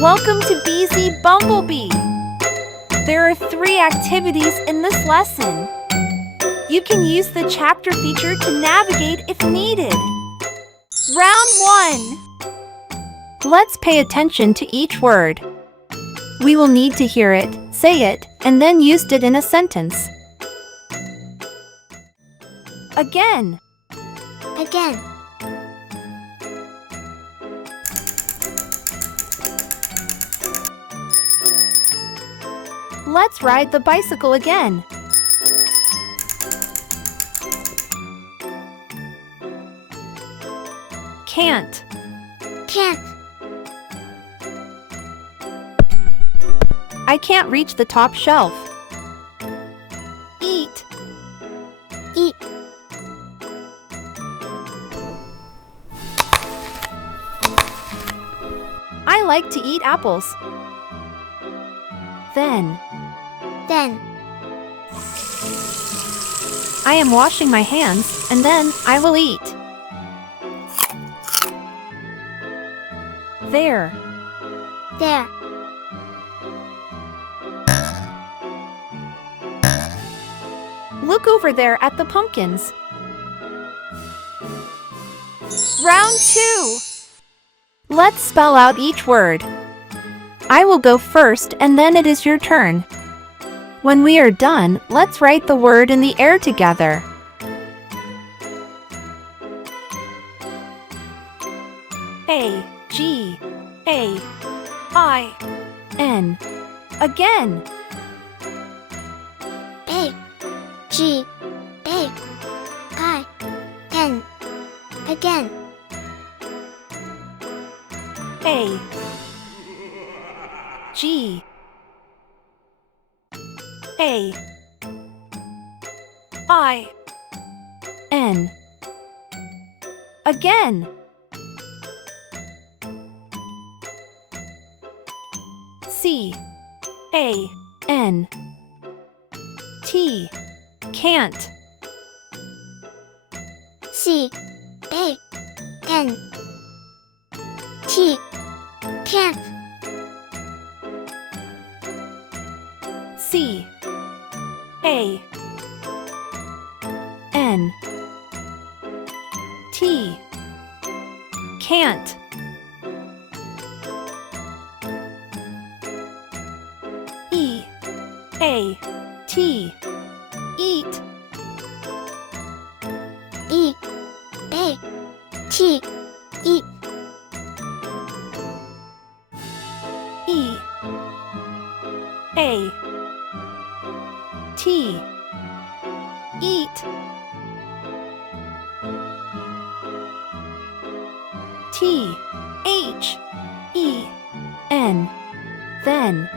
Welcome to BZBumbleBee. There are 3 activities in this lesson. You can use the chapter feature to navigate if needed. Round 1. Let's pay attention to each word. We will need to hear it, say it, and then use it in a sentence. Again. Again. Let's ride the bicycle again. Can't. Can't. I can't reach the top shelf. Eat. Eat. I like to eat apples. Then. I am washing my hands, and then I will eat. There. Look over there at the pumpkins. Round 2. Let's spell out each word. I will go first, and then it is your turn. When we are done, let's write the word in the air together. A-G-A-I-N. Again. A-G-A-I-N. Again. A-G-A-I-N. Again. C-A-N-T. Can't. C-A-N-T. Can't. C-A-N-T. Can't. E-A-T. Eat. E-A-T. Eat. E-A-T. Eat. T-H-E-N. Then.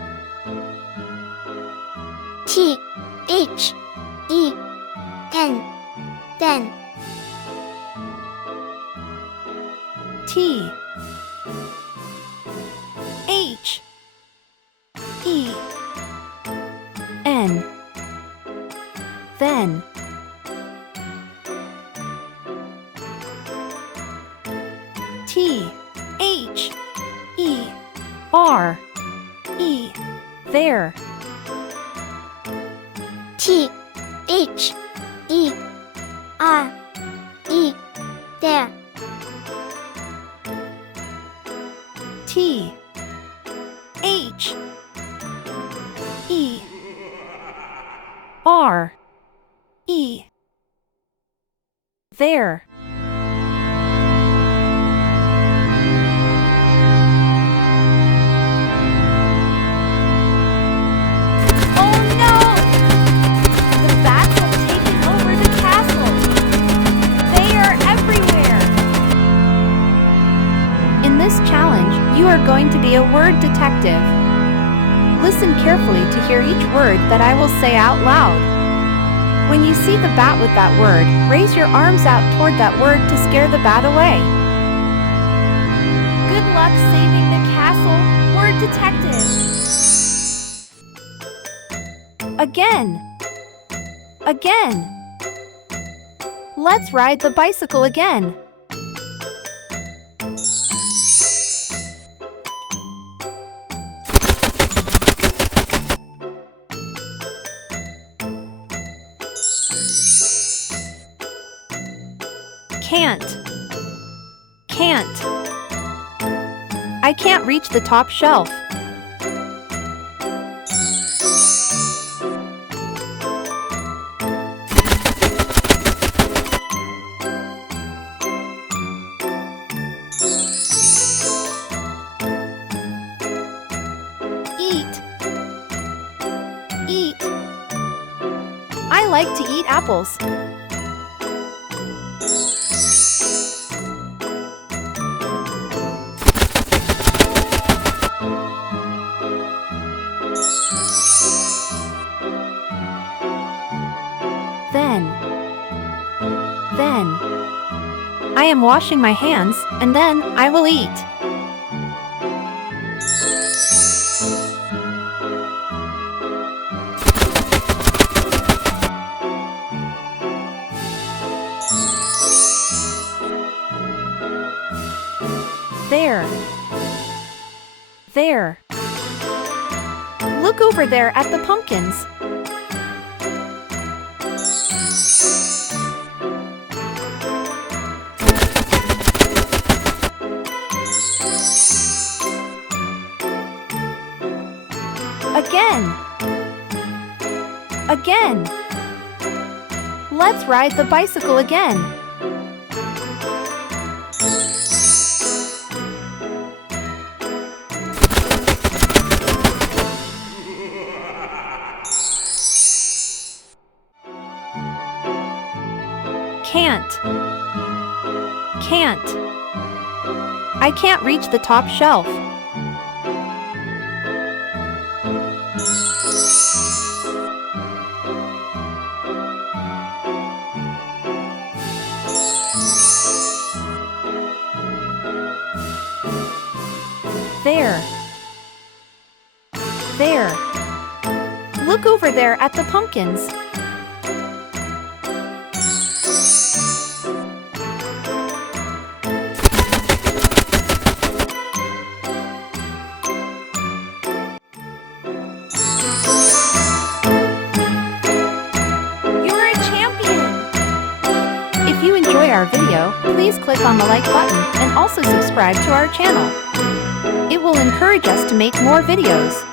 T-H-E-N. Then. T-H-E-N. Then. T-H-E-R-E. There. T-H-E-R-E. There. T-H-E-R-E. There. You are going to be a word detective. Listen carefully to hear each word that I will say out loud. When you see the bat with that word, raise your arms out toward that word to scare the bat away. Good luck saving the castle, word detective. Again. Let's ride the bicycle again. Can't. Can't. I can't reach the top shelf. Eat. Eat. I like to eat apples. Then, I am washing my hands, and then I will eat. There. Look over there at the pumpkins. Again. Let's ride the bicycle again. Can't. I can't reach the top shelf. There. Look over there at the pumpkins. You're a champion! If you enjoy our video, please click on the like button and also subscribe to our channel. It will encourage us to make more videos.